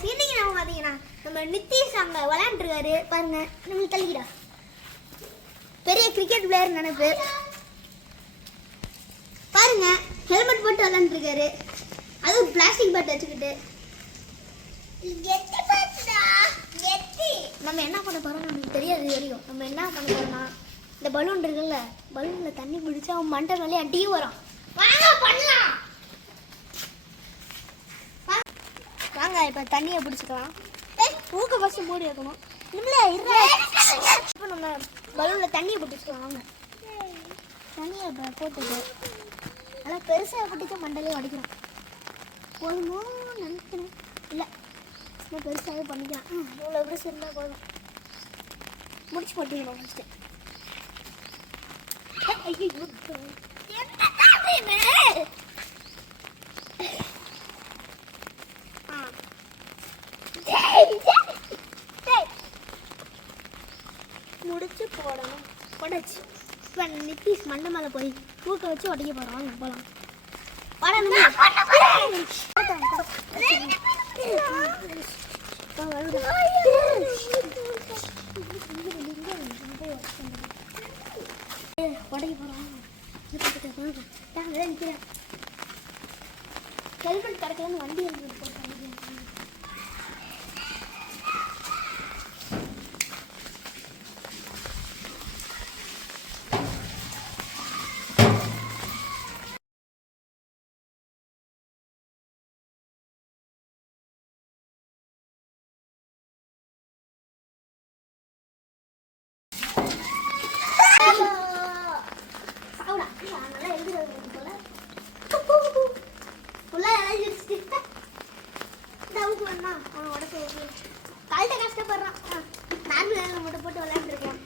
Guys இன்னைக்கு நாம பாத்தீங்கன்னா நம்ம நிதிஷ் அங்க விளையாண்டுருக்காரு பாருங்க. நம்ம தள்ளிடா பெரிய கிரிக்கெட் பிளேயர் நினைப்பு பாருங்க. ஹெல்மெட் போட்டு விளையாண்டுருக்காரு, அதுவும் பிளாஸ்டிக் பேட் வச்சுக்கிட்டு. நம்ம என்ன பண்ண போறோம் நமக்கு தெரியாது வரையும். நம்ம என்ன பண்ண போறோம்னா இந்த பலூன் இருக்குல்ல, பலூன்ல தண்ணி பிடிச்சா அவன் மண்டை மேலே அடியும் வரும். வாங்க பண்ணலாம். வாங்க இப்போ தண்ணியை பிடிச்சிக்கலாம். ஊக்க ஃபஸ்ட்டு மூடி வைக்கணும். இல்லை இப்போ நம்ம பலூனில் தண்ணியை பிடிச்சிக்கலாம். வாங்க தண்ணியை இப்போ போட்டுட்டு நல்லா பெருசாக பிடிச்ச மண்டலே அடிக்கிறோம். போதுமோ நினைக்கிறேன். இல்லை இன்னும் பெருசாகவே பண்ணிக்கலாம். இவ்வளோ பெருசு இருந்தால் போதும். முடிச்சு போட்டுக்கணும் ஃபஸ்ட்டு. முடிச்சு போடணும். உடச்சு இப்போ நிதிஷ் மண்டை மேலே போய் தூக்க வச்சு உடைக்க போகிறோம். வாங்க போகலாம். உடைக்க போகிறோம். நிற்கிறேன். ஹெல்மெட் கிடைக்கலன்னு வண்டி ஹெல்மெட் போட்டு கஷ்டப்படுறான். நார்மல் மட்டும் போட்டு விளையாண்டுருக்கேன்.